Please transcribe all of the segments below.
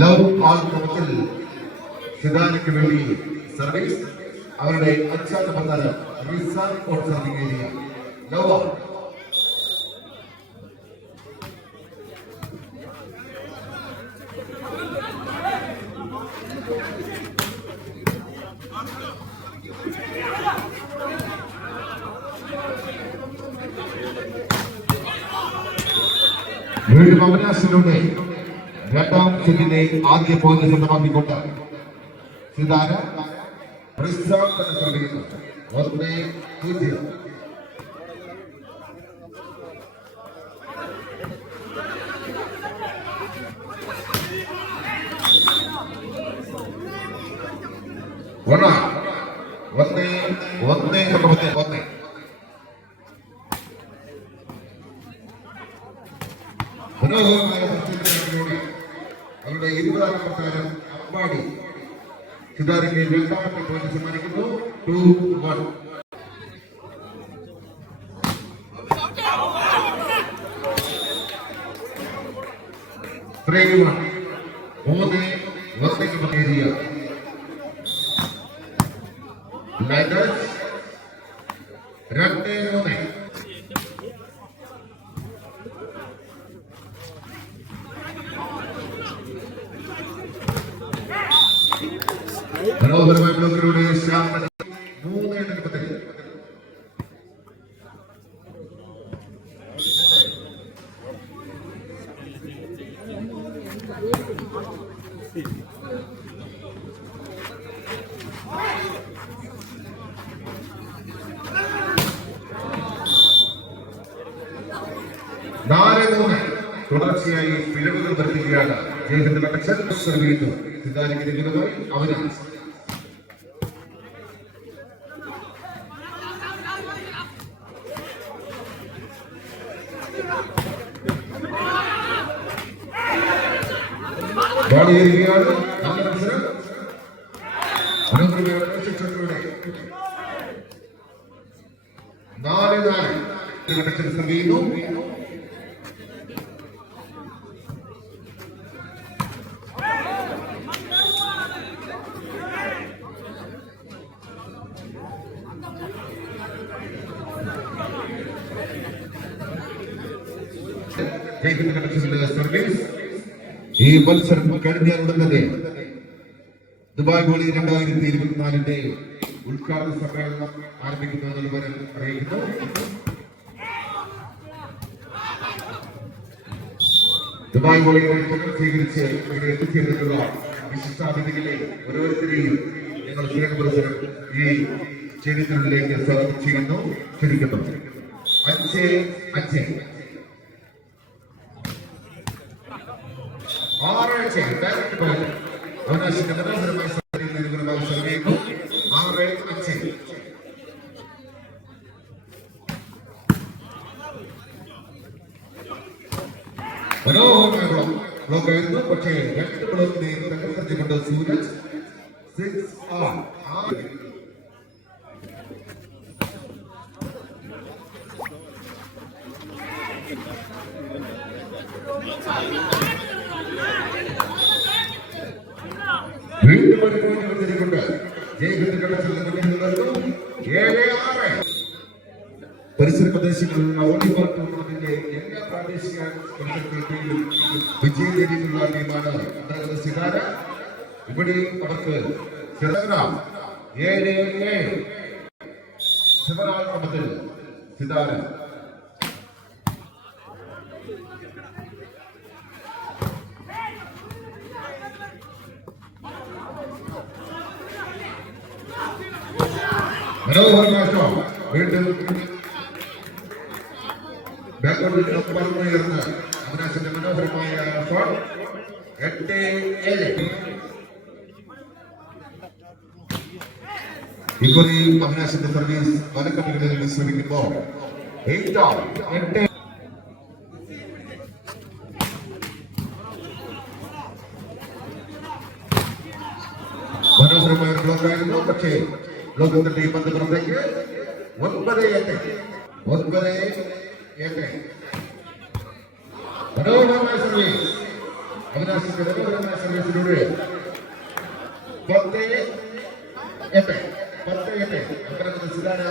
Love ആൾ ക്രമത്തിൽ സിദാനയ്ക്ക് വേണ്ടി service. അവരുടെ അഞ്ചാം നമ്പർ താരം റിസാൻ കോട്ട് സർവിംഗ് ഏരിയ. ലവ് വീണ്ടും അവനാശിലൂടെ രണ്ടാം സെറ്റിലെ ആദ്യ പോയിന്റ് സ്വന്തമാക്കിക്കൊണ്ട് സിദാന ശ്രമിക്കുന്നു. 1-0. മനോഹരമായ അവരുടെ 20-ാം നമ്പർ താരം അമ്പാടി സിദാനയ്ക്ക് രണ്ടാമത്തെ പോയിന്റ് സമ്മാനിക്കുന്നു. 2-1. ഏരിയ ലൈഡേഴ്സ് 2-3. മനോഹരമായ ബ്ലോക്കിലൂടെ 3-10. തുടർച്ചയായി പിഴവുകൾ വരുത്തുകയാണ് ജയചന്ദ്രൻ അടക്ഷൻ. സിദാനയ്ക്ക് വിരുദ്ധമായി അവനാണ്. ബാളിയേറിയാണ് നല്ല മത്സരം. മനോഹരമായ ശിക്ഷണത്തിലൂടെ 4-4 അടക്ഷൻ ശ്രമിക്കുന്നു. സർവീസ്. ഈ മത്സരം കഴിഞ്ഞാലുടൻ തന്നെ ദുബായ് ഗോളി 2024 ഉദ്ഘാടന സമ്മേളനം ആരംഭിക്കുന്നതിന് വിവരം അറിയിക്കുന്നു. ദുബായ് ഗോളി സ്വീകരിച്ച് ഇവിടെ എത്തിച്ചേർന്നിട്ടുള്ള വിശിഷ്ടാതിഥികളെ ഓരോരുത്തരെയും ഞങ്ങൾ സ്നേഹപുരസരം ഈ സ്റ്റേഡിയത്തിനുള്ളിലേക്ക് സ്വാഗതം ചെയ്യുന്നു. ക്ഷണിക്കുന്നു. 5-5. അവനാശിന്റെ മനോഹരമായ ശ്രമിക്കുന്നു. 6-5. മനോഹരമായ ബ്ലോക്ക് ആയിരുന്നു. പക്ഷേ 2 ബ്ലോക്കിനെ തകർത്തിക്കൊണ്ട് സൂരജ് 6. വീണ്ടും ഒരു പോയിന്റ് വന്നിരിക്കൊണ്ട് ജയചന്ദ്രൻ പരിസര പ്രദേശങ്ങളിലുള്ള വോളിബോൾ ടൂർണമെന്റിന്റെ എല്ലാ പ്രാദേശിക മത്സരങ്ങൾക്കും വിജയം നേടിയിട്ടുള്ള ടീമാണ് സിദാന. ഇവിടെ അവർക്ക് 7-7 ശിവരാമത്തിൽ സിദാന. മനോഹരമായ വീണ്ടും ബാക്കോട്ടിൽ അവനാശന്റെ മനോഹരമായ ഷോട്ട്. 8-7. ഇപ്പോൾ ഈ അവനാശന്റെ സർവീസ് വലക്കപ്പികളിൽ ശ്രമിക്കുമ്പോൾ 8. മനോഹരമായ ബ്ലോക്ക് ആയിരുന്നു. പക്ഷേ ബ്ലോക്ക് തട്ടി പന്ത് പുറത്തേക്ക്. 9-8. മനോഹരമായ സർവീസ്. അവിനാശിന്റെ മനോഹരമായ സർവീസിലൂടെ 10-8 അങ്ങനെ സുധാര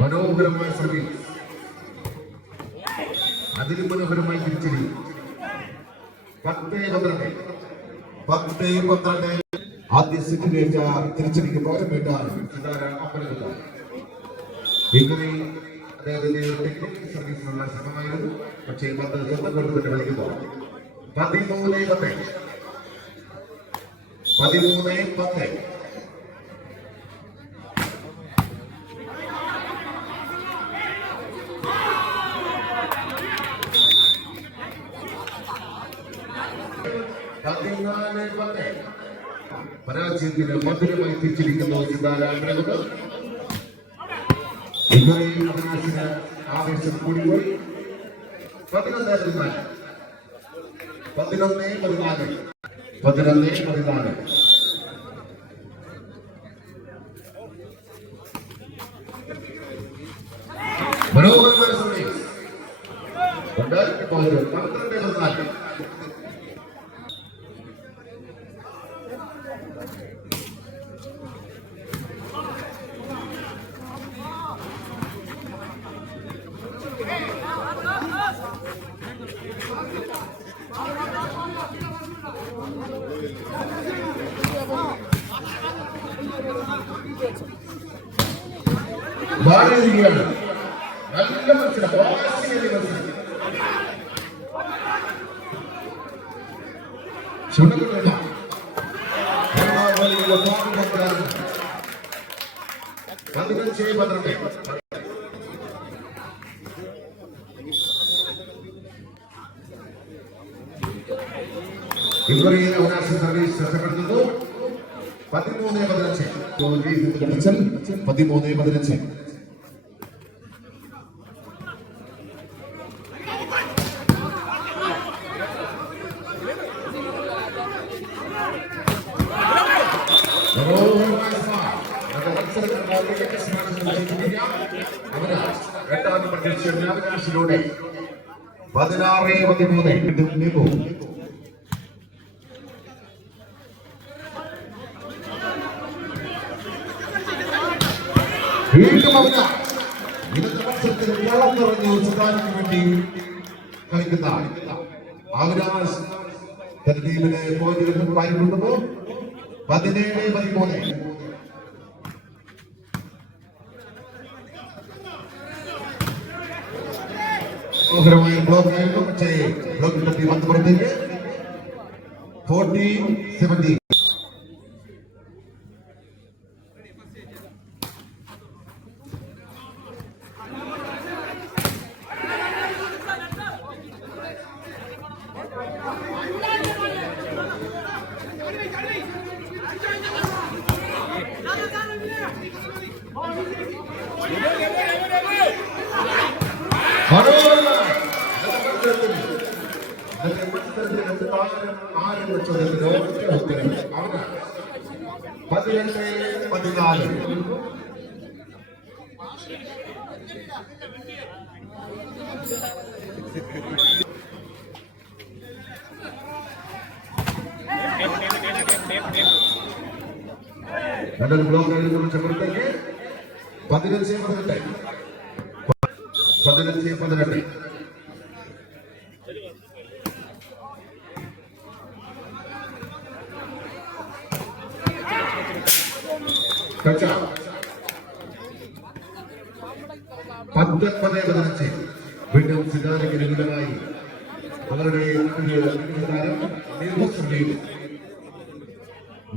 മനോഹരമായ സർവീസ്, അതിലും മനോഹരമായി തിരിച്ചടി. 10-12 ആദ്യ സെറ്റിലേറ്റ തിരിച്ചടിക്ക് പകരം വേണ്ടാൻ ഇങ്ങനെ അദ്ദേഹത്തിന്റെ ടെക്നിക്കൽ സർവീസിനുള്ള ശ്രമമായിരുന്നു. പക്ഷേ പന്ത് സ്വന്തം കൊടുത്തിട്ട് കളിക്കുന്നു. 13-10 പരാജയത്തിന് മധുരമായി തിരിച്ചിരിക്കുന്നു സിദ്ധാരാഗ്രഹം. ഇന്നലെയും അവിനാശിന് ആവേശം കൂടിപ്പോയി. 11-14 മനോഹരമായ സർവീസ്. 12-14 മാറിയിരിക്കുകയാണ്. നല്ല മത്സരം, ചുണക്കുള്ള 15-12 ഇവരെ അവകാശ സർവീസ് നഷ്ടപ്പെടുത്തുന്നു. 13-15 രണ്ടാമത് പ്രതീക്ഷയുടെ അവിനാശിലൂടെ 16-13 വീണ്ടും അവന ഇന്നത്തെ മത്സരത്തിൽ വെള്ളം നിറഞ്ഞു സുധാനിക്ക് വേണ്ടി കളിക്കുന്ന അവിനാശ് തന്റെ ടീമിനെ പോയിന്റുകൾ വാരിക്കൊണ്ടുപോ. 17-13 മനോഹരമായ ബ്ലോക്ക് ആയിരുന്നു. പക്ഷേ ബ്ലോക്ക് തട്ടി വന്ന് പുറത്തേക്ക്. 14-17 രണ്ടൊരു ബ്ലോക്ക് കുറിച്ച് പുറത്തേക്ക്. 15-18 19-15 വീണ്ടും സിദ്ധാന്തയ്ക്ക് അനുകൂലമായി അവരുടെ താരം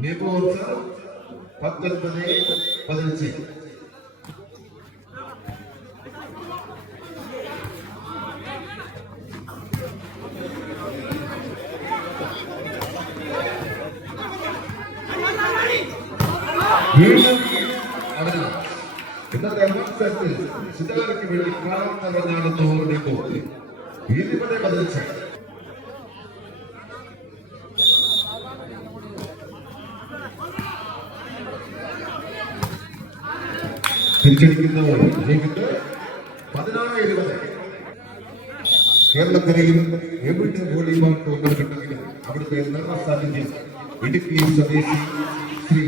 നിബോർത്ത് 19-15. വീണ്ടും അവന് ഇന്നത്തെ മത്സരത്തിൽ സിതാരയ്ക്ക് വേണ്ടി കാണാൻ നിറഞ്ഞാണെന്ന് ഓർമ്മിക്കുമ്പോൾ 20-15. തിരിച്ചടിക്കുന്നവർ 16-20. കേരളക്കരയിൽ എവിടെ വോളിബോൾ ടൂർണമെന്റ് ഉണ്ടെങ്കിലും അവിടുത്തെ നിറ സാന്നിധ്യം ഇടുക്കി സ്വദേശി ശ്രീ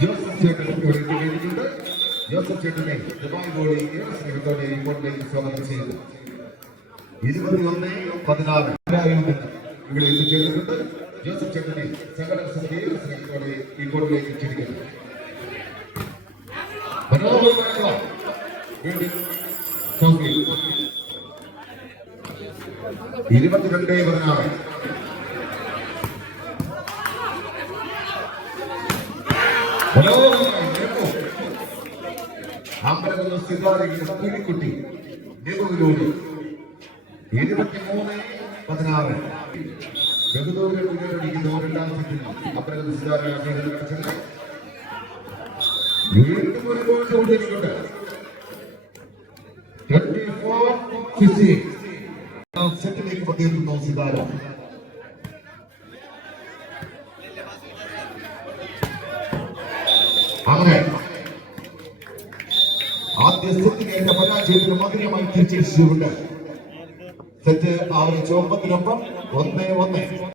ജോസഫ് ചേട്ടൻ ഇവിടെ എത്തിയിട്ടുണ്ട്. ജോസഫ് ചേട്ടനെ ദുബായ് ബോളി ഏറെ സ്നേഹത്തോടെ ഇങ്ങോട്ടേക്ക് സ്വാഗതം ചെയ്യുന്നു. 21-16 ഇവിടെ എത്തിച്ചേർന്നിട്ടുണ്ട്. ജോസഫ് ചേട്ടനെ സംഘടന സമിതി ഏറെ സ്നേഹത്തോടെ ഇങ്ങോട്ടേക്ക് ക്ഷണിക്കുന്നു. മനോഹരമായ വീണ്ടും 22-16. അമ്പലകുന്ന സിതാരയുടെ കുട്ടി നെബുവിലൂടെ 23-16. ബഹുദൂരം മുന്നോടിക്കുന്ന രണ്ടാം സെറ്റിൽ അമ്പലകുന്ന സിതാര കടച്ചത് വീണ്ടും ഒരു ഗോൾ കൊണ്ടിരിക്കുന്നുണ്ട്. 24-15. സെറ്റിലേക്ക് പതിയെത്തുന്നു സിതാര. അങ്ങനെ ആദ്യ സെറ്റിലേറ്റ പരാജയത്തിന് മധുരമായി തിരിച്ചടിച്ചുകൊണ്ട് സെറ്റ് ആവറേജ് 9-9.